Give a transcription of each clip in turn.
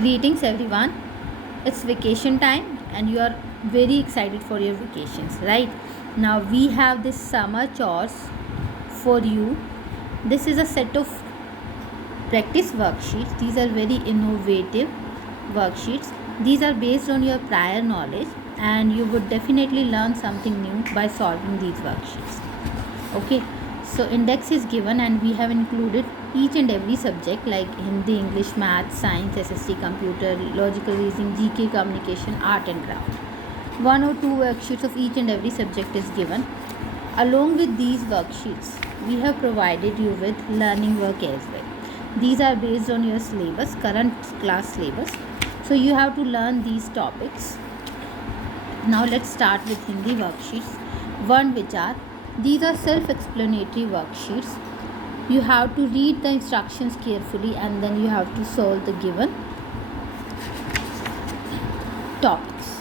Greetings everyone. It's vacation time and you are very excited for your vacations, right? Now we have this summer chores for you. This is a set of practice worksheets. These are very innovative worksheets. These are based on your prior knowledge and you would definitely learn something new by solving these worksheets. Okay, so index is given and we have included each and every subject like Hindi, English, Math, Science, SST, Computer, Logical Reasoning, GK, Communication, Art and Craft. One or two worksheets of each and every subject is given. Along with these worksheets, we have provided you with learning work as well. These are based on your syllabus, current class syllabus. So you have to learn these topics. Now let's start with Hindi worksheets. One which are, these are self-explanatory worksheets. You have to read the instructions carefully and then you have to solve the given topics.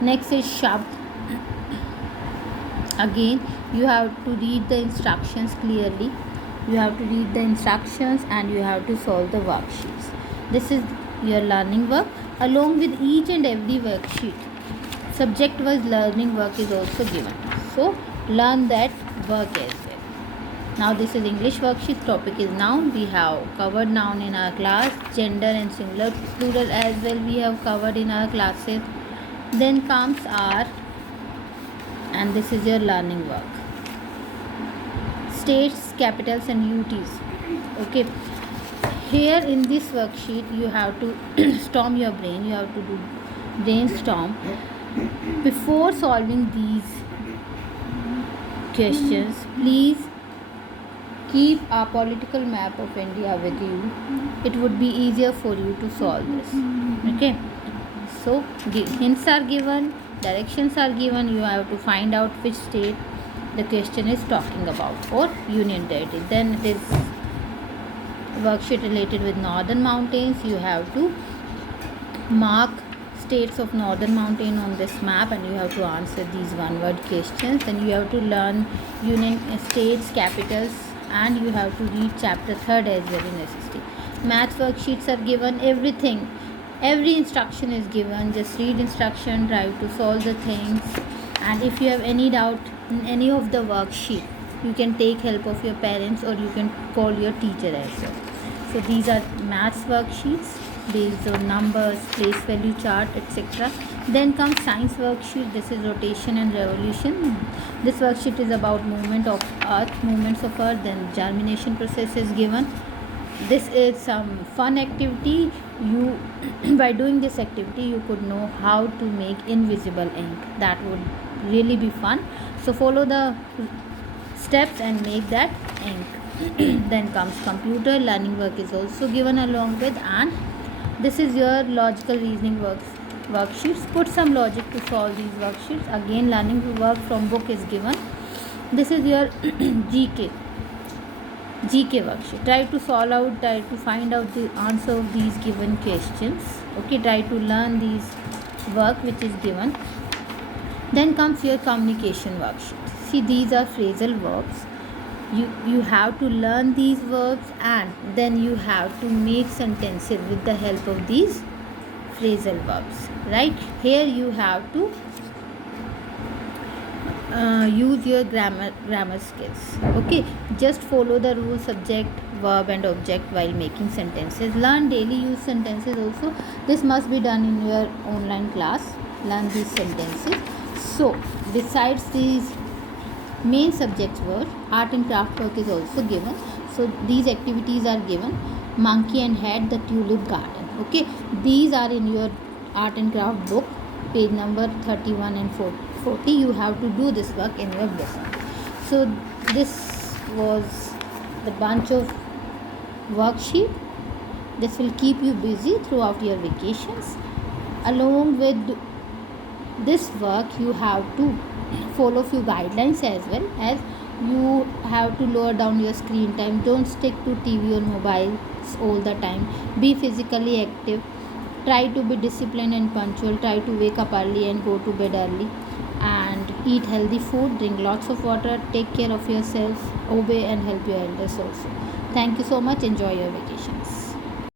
Next is Shabd. Again, you have to read the instructions clearly. You have to read the instructions and you have to solve the worksheets. This is your learning work. Along with each and every worksheet, subject-wise learning work is also given. So, learn that work as well. Now this is English worksheet. Topic is noun. We have covered noun in our class. Gender and singular plural as well we have covered in our classes. Then comes our, and this is your learning work. States, capitals and UTs. Okay. Here in this worksheet you have to storm your brain. You have to do brainstorm. Before solving these questions, please keep a political map of India with you. It would be easier for you to solve this. Okay. So hints are given, directions are given. You have to find out which state the question is talking about for union territory. Then it is worksheet related with northern mountains. You have to mark states of northern mountain on this map and you have to answer these one word questions. Then you have to learn union states, capitals, and you have to read chapter 3rd as well in SST. Math worksheets are given, every instruction is given. Just read instruction, try to solve the things, and if you have any doubt in any of the worksheet, you can take help of your parents or you can call your teacher as well. So these are maths worksheets based on numbers, place value chart, etc. Then comes science worksheet. This is rotation and revolution. This worksheet is about movements of earth. Then germination process is given. This is some fun activity. You by doing this activity you could know how to make invisible ink. That would really be fun. So follow the steps and make that ink. Then comes computer. Learning work is also given along with, and this is your logical reasoning worksheets. Put some logic to solve these worksheets. Again, learning work from book is given. This is your GK worksheet. Try to find out the answer of these given questions. Okay, try to learn these work which is given. Then comes your communication worksheet. See, these are phrasal verbs. You have to learn these verbs and then you have to make sentences with the help of these phrasal verbs, right? Here you have to use your grammar skills. Okay, just follow the rule, subject, verb and object while making sentences. Learn daily use sentences also. This must be done in your online class. Learn these sentences. So besides these main subjects were, art and craft work is also given. So these activities are given. Monkey and hat, the tulip garden. Okay, these are in your art and craft book, page number 31 and 40. You have to do this work in your book. So this was the bunch of worksheet. This will keep you busy throughout your vacations. Along with this work you have to follow few guidelines as well, as you have to lower down your screen time. Don't stick to TV or mobiles all the time. Be physically active. Try to be disciplined and punctual. Try to wake up early and go to bed early, and eat healthy food. Drink lots of water. Take care of yourself. Obey and help your elders also. Thank you so much. Enjoy your vacations.